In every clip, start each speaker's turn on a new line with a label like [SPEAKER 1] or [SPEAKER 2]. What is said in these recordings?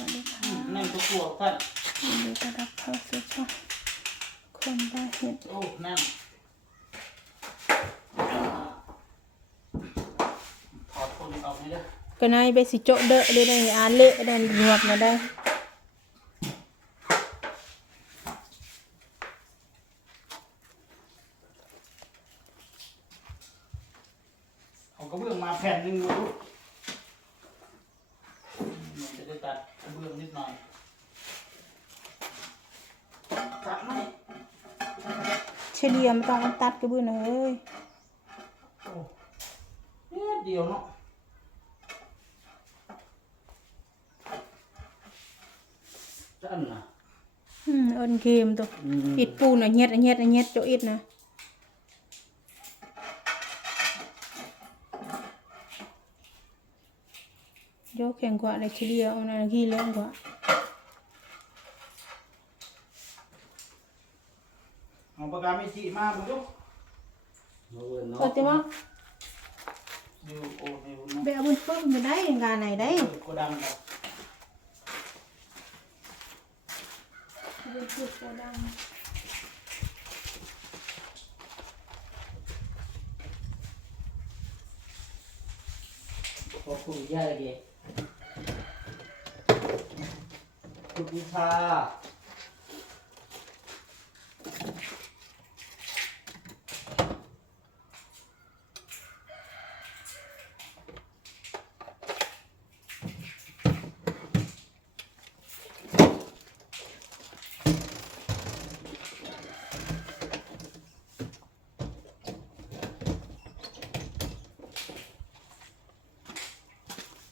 [SPEAKER 1] วัสดีค่ะ
[SPEAKER 2] นั่นก็กลัวท่าน
[SPEAKER 1] ยินดีต้อนรับเข้าสู่ช่องคนบ้าเห็ด
[SPEAKER 2] โอ้นั่นถอดคนออกไม่ได้
[SPEAKER 1] ก็นายไปสิโจะเดอะเลยได้อาเละได้หนวกนะได้
[SPEAKER 2] เอากระเบื้องมาแผ่นหนึงดูลูกมันจะได้ตั ดกระเบื้องนิดหน่อยตัดไหม
[SPEAKER 1] เฉลี่ยไม่ต้องเอาตัดกระเบื้องนะเอ้ย
[SPEAKER 2] โอ้นิดเดียวเนาะจะอันน่ะ
[SPEAKER 1] อืมเอินเกมตัว
[SPEAKER 2] อืม
[SPEAKER 1] อิดปูนอะเฮ็ดอะเฮ็ดอะเฮ็ดโจะอิดนะ โยกแข็งกว่าเลยเฉลี่ยเอาหนาขี้เลี้ยงกว่า
[SPEAKER 2] เอาปากกาไม่จีมาบุญลูก
[SPEAKER 1] เออแต่ ว่า
[SPEAKER 2] ดูโอ้ในบุญเนาะ
[SPEAKER 1] แบบมันเพิ่มไม่ได้งานไหนได้
[SPEAKER 2] เออโกดังแบบ
[SPEAKER 1] เป็นจุดโกดัง
[SPEAKER 2] พอคุยยากเลย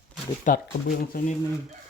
[SPEAKER 2] คุณวิชาตัดกระเบื้องสักนิดนึง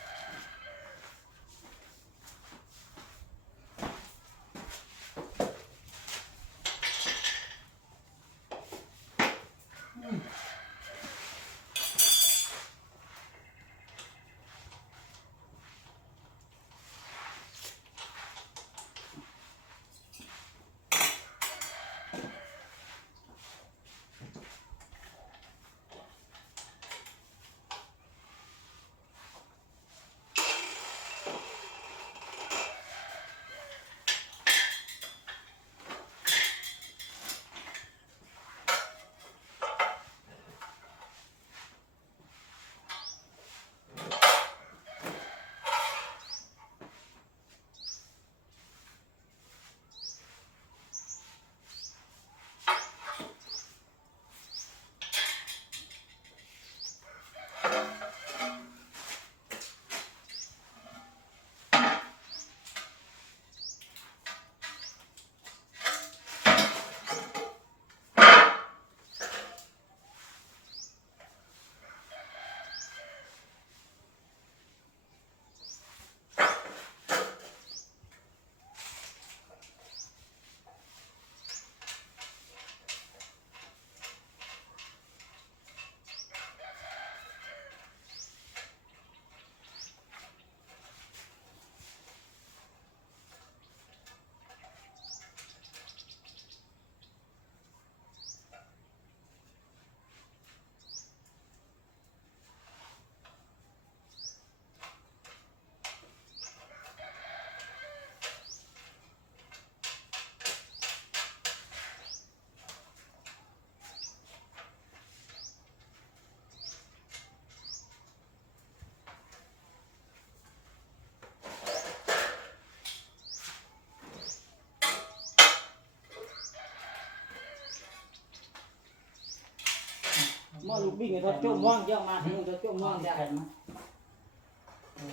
[SPEAKER 2] ม้อลูกบิ้งไอ้ทอดจุ่มม่วงเยอะมากลูกจะจุ่มม่วงจ้ะ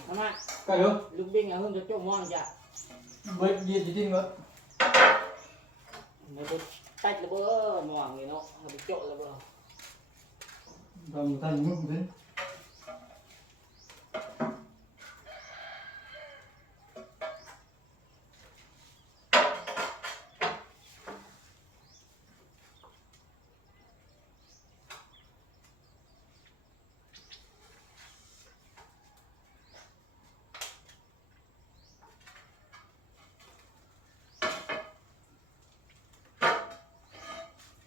[SPEAKER 2] ทำไม
[SPEAKER 3] Cái được.
[SPEAKER 2] ลูกบิ้งเอาหุ่นจะจุ่มม่วงจ้ะ
[SPEAKER 3] Với điện thì tin nữa.
[SPEAKER 2] มันจะตัดระเบ้อม่วงนี่เนาะมันจะโจระเบ้อ
[SPEAKER 3] Vâng, ta ngưng thế.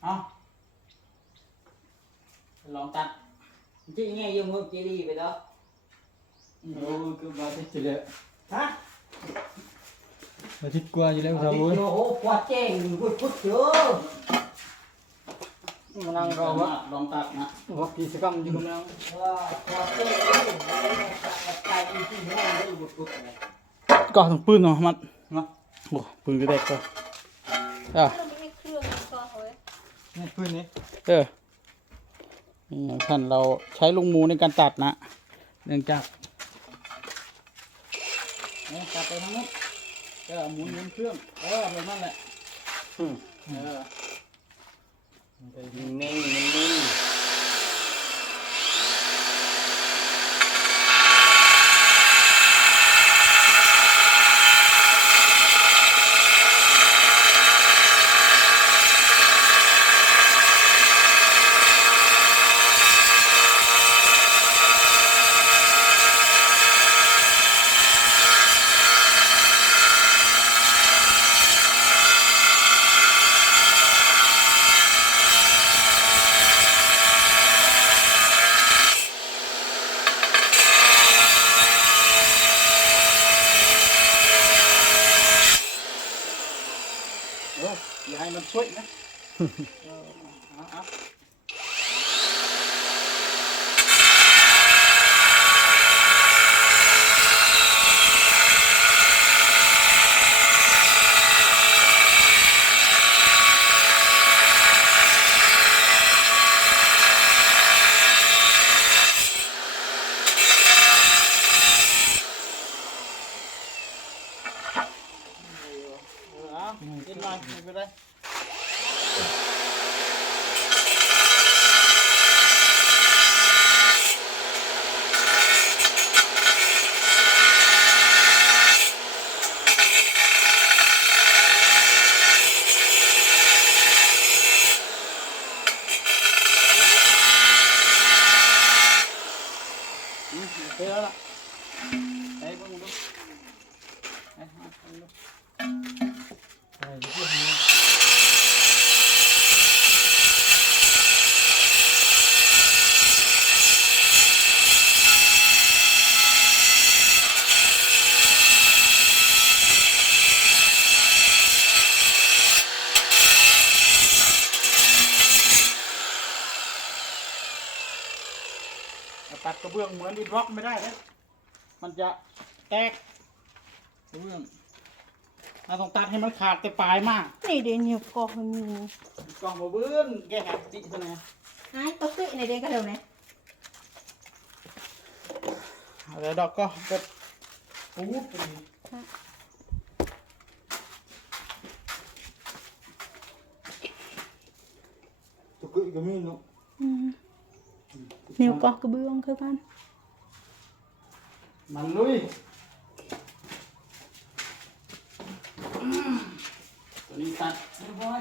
[SPEAKER 2] เอา ลองตัดจริงไงยังมือจีรีไปแล้ว
[SPEAKER 3] โอ้คือบาทิตย์เลย
[SPEAKER 4] ฮะ
[SPEAKER 3] บาทิตย์กว่าอยู่แล้ว
[SPEAKER 4] โอ้
[SPEAKER 3] ครับ
[SPEAKER 4] โห
[SPEAKER 3] โว้ย
[SPEAKER 4] กว่าเจ๋งกุดกุดเยอะ
[SPEAKER 3] มานั่งรอว่า
[SPEAKER 4] ลองตักนะ
[SPEAKER 3] ว่ากิจกรรมอยู่กำลัง
[SPEAKER 4] ว่ากว่าเจ๋งไก่อีกที่นี่ได้กุดกุดอะไร
[SPEAKER 2] ก็ถึงปืนเนาะมัน
[SPEAKER 3] เนาะ
[SPEAKER 2] โอ้ปืนก็ได้ก็อะ
[SPEAKER 1] เราไม่ให้เครื่องมันก็เฮ้ย
[SPEAKER 3] นี่พื้นนี้
[SPEAKER 2] เออ นี่อย่างท่านเราใช้ลุงหมูในการตัดนะ เนื่องจากเนี่ยตัดไปทั้งนู้นเออหมุนหมุนเครื่องเออแบบนั้นแหละอืมเออ
[SPEAKER 4] นิ่งนิ่งนิ่ง
[SPEAKER 2] เอออย่าให้มันช่วยนะเออเอาเอาเออเอากินหน่อยไม่เป็นไร อืมโอเคแล้วล่ะไปเบิ่งดูไปหาเบิ่งดู ตัดกระเบื้องเหมือนดินร็อกไม่ได้นะมันจะแตกกระเบื้องเราต้องตัดให้มันขาดแต่ปลายมาก
[SPEAKER 1] นี่เดี๋ยวนิ้วก็มันมี
[SPEAKER 2] กล่องกระเบื้องแกหักติซะนะ
[SPEAKER 1] ไอ้ตัวตุ้ยในเด็กก็เร็วนะ
[SPEAKER 2] แล้วดอกก็ก็ปูดไปเลย
[SPEAKER 3] ตุกก็มีเนาะ
[SPEAKER 1] นิ้วก็กระเบื้องคือกัน
[SPEAKER 2] มันลุยอืมตัวนี้ตัดเรียบร้อย